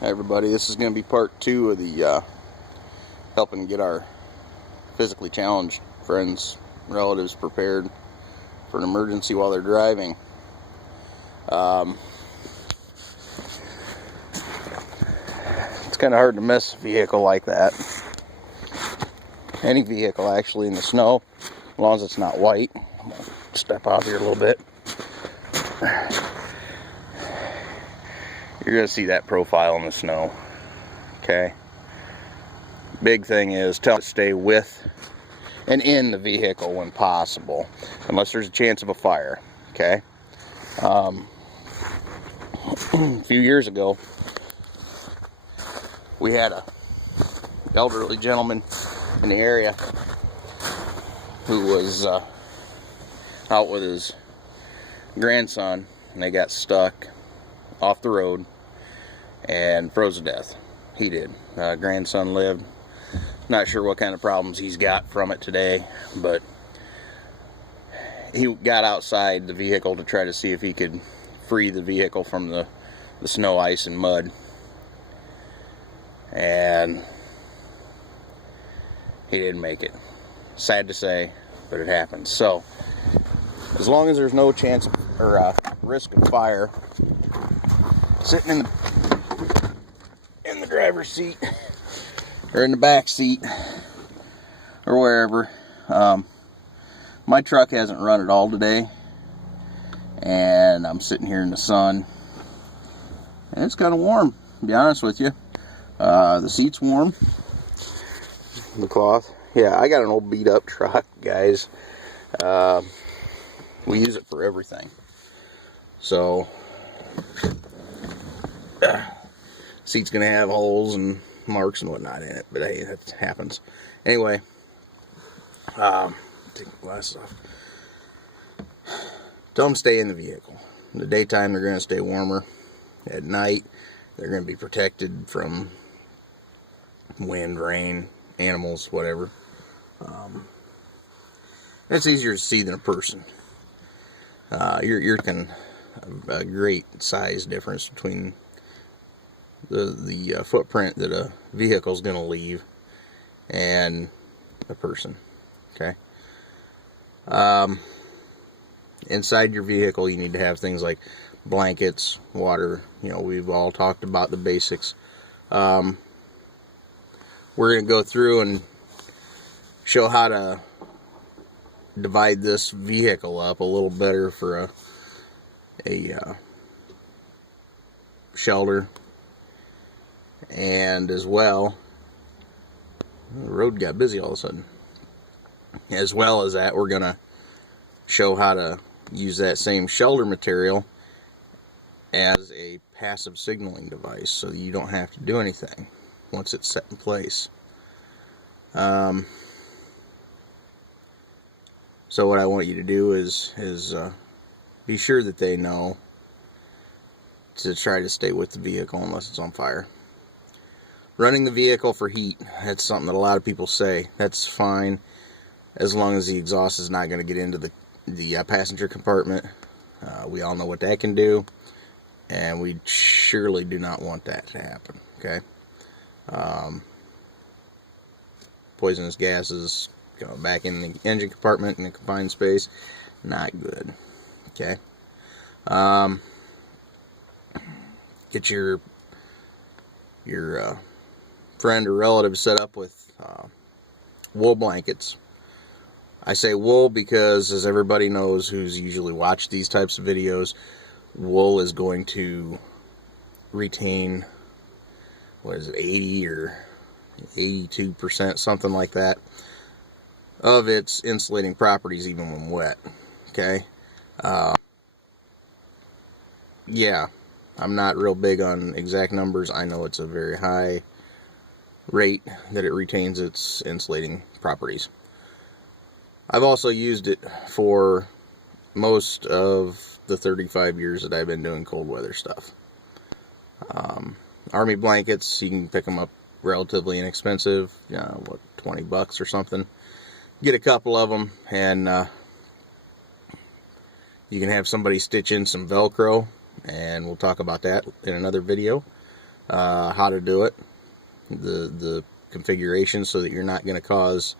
Hi everybody, this is going to be part 2 of the helping get our physically challenged friends, relatives prepared for an emergency while they're driving. It's kind of hard to miss a vehicle like that. Any vehicle actually in the snow, as long as it's not white. I'm going to step out here a little bit. You're going to see that profile in the snow. Okay. Big thing is tell them to stay with and in the vehicle when possible, unless there's a chance of a fire. Okay. A few years ago, we had a elderly gentleman in the area who was out with his grandson, and they got stuck off the road and froze to death. He did. Grandson lived. Not sure what kind of problems he's got from it today, but he got outside the vehicle to try to see if he could free the vehicle from the snow, ice, and mud. And he didn't make it. Sad to say, but it happens. So, as long as there's no chance or risk of fire, sitting in the driver's seat or in the back seat or wherever. My truck hasn't run at all today, and I'm sitting here in the sun, and it's kind of warm, to be honest with you. The seat's warm, the cloth. Yeah, I got an old beat up truck, guys. We use it for everything. So seat's gonna have holes and marks and whatnot in it, but hey, that happens. Anyway, take my glasses off. Tell them to stay in the vehicle. In the daytime, they're gonna stay warmer. At night, they're gonna be protected from wind, rain, animals, whatever. It's easier to see than a person. You're can a great size difference between the footprint that a vehicle is going to leave and a person. Okay. Inside your vehicle, you need to have things like blankets, water. You know, we've all talked about the basics. We're going to go through and show how to divide this vehicle up a little better for a shelter. And as well, the road got busy all of a sudden. As well as that, we're going to show how to use that same shelter material as a passive signaling device, so you don't have to do anything once it's set in place. So what I want you to do is be sure that they know to try to stay with the vehicle unless it's on fire. Running the vehicle for heat, that's something that a lot of people say. That's fine as long as the exhaust is not going to get into the passenger compartment. We all know what that can do, and we surely do not want that to happen. Okay. Poisonous gases going back in the engine compartment in the confined space, not good. Okay. Get your friend or relative set up with wool blankets. I say wool because, as everybody knows who's usually watched these types of videos, wool is going to retain, what is it, 80 or 82%, something like that, of its insulating properties even when wet. Okay. Yeah, I'm not real big on exact numbers. I know it's a very high rate that it retains its insulating properties. I've also used it for most of the 35 years that I've been doing cold weather stuff. Army blankets, you can pick them up relatively inexpensive, what, $20 or something. Get a couple of them, and you can have somebody stitch in some Velcro, and we'll talk about that in another video. how to do it, the configuration, so that you're not going to cause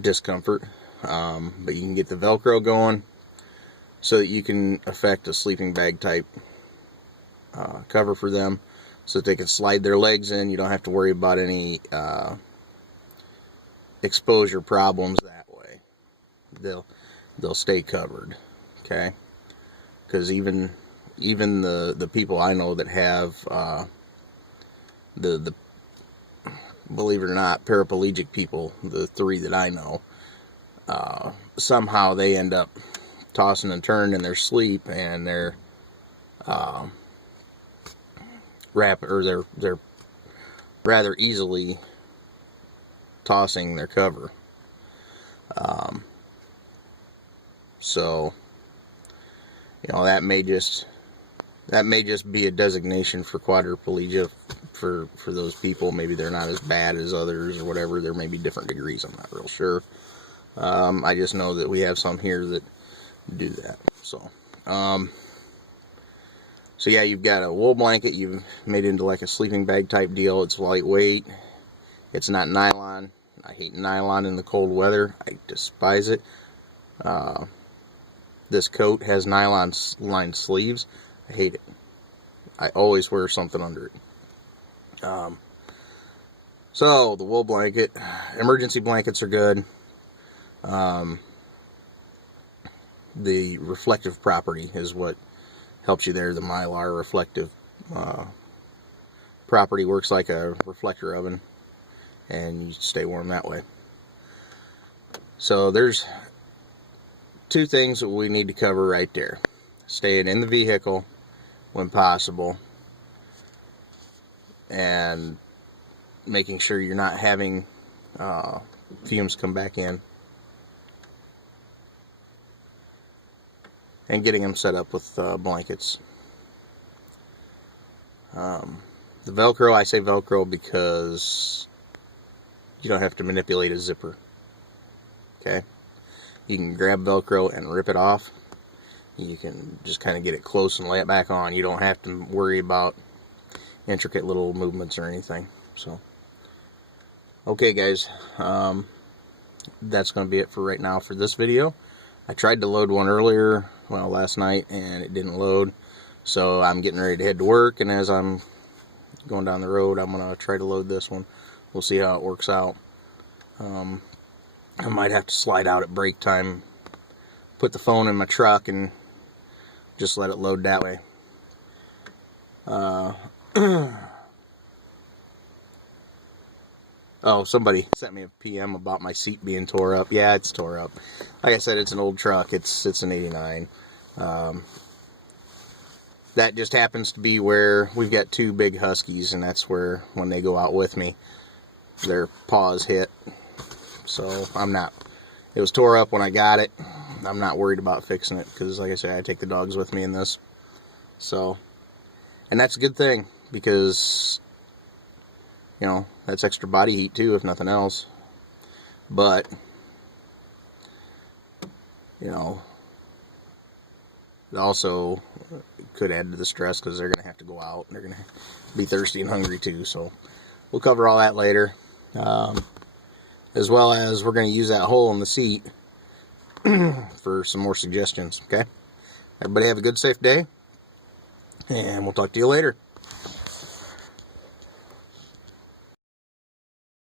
discomfort. But you can get the Velcro going so that you can affect a sleeping bag type cover for them, so that they can slide their legs in. You don't have to worry about any exposure problems that way. They'll stay covered, okay? Because even the people I know that have the believe it or not, paraplegic people, the 3 that I know, somehow they end up tossing and turning in their sleep, and they're they're rather easily tossing their cover. So, you know, that may just be a designation for quadriplegia for those people. Maybe they're not as bad as others or whatever. There may be different degrees. I'm not real sure. I just know that we have some here that do that. So yeah, you've got a wool blanket. You've made it into like a sleeping bag type deal. It's lightweight. It's not nylon. I hate nylon in the cold weather. I despise it. This coat has nylon lined sleeves. I hate it. I always wear something under it. So the wool blanket, emergency blankets are good. The reflective property is what helps you there. The Mylar reflective property works like a reflector oven, and you stay warm that way. So there's 2 things that we need to cover right there. Staying in the vehicle when possible, and making sure you're not having fumes come back in, and getting them set up with blankets. The Velcro, I say Velcro because you don't have to manipulate a zipper. Okay? You can grab Velcro and rip it off. You can just kind of get it close and lay it back on. You don't have to worry about intricate little movements or anything. So, okay guys, that's going to be it for right now for this video. I tried to load one earlier, well, last night, and it didn't load. So I'm getting ready to head to work, and as I'm going down the road, I'm going to try to load this one. We'll see how it works out. I might have to slide out at break time, put the phone in my truck, and just let it load that way. Oh, somebody sent me a PM about my seat being tore up. Yeah, it's tore up. Like I said, it's an old truck. It's an 89. That just happens to be where we've got 2 big huskies, and that's where, when they go out with me, their paws hit. So it was tore up when I got it. I'm not worried about fixing it, because like I said, I take the dogs with me in this. So, and that's a good thing, because, you know, that's extra body heat too, if nothing else. But, you know, it also could add to the stress, because they're going to have to go out, and they're going to be thirsty and hungry too. So we'll cover all that later. As well as we're going to use that hole in the seat for some more suggestions. Okay? Everybody have a good, safe day, and we'll talk to you later.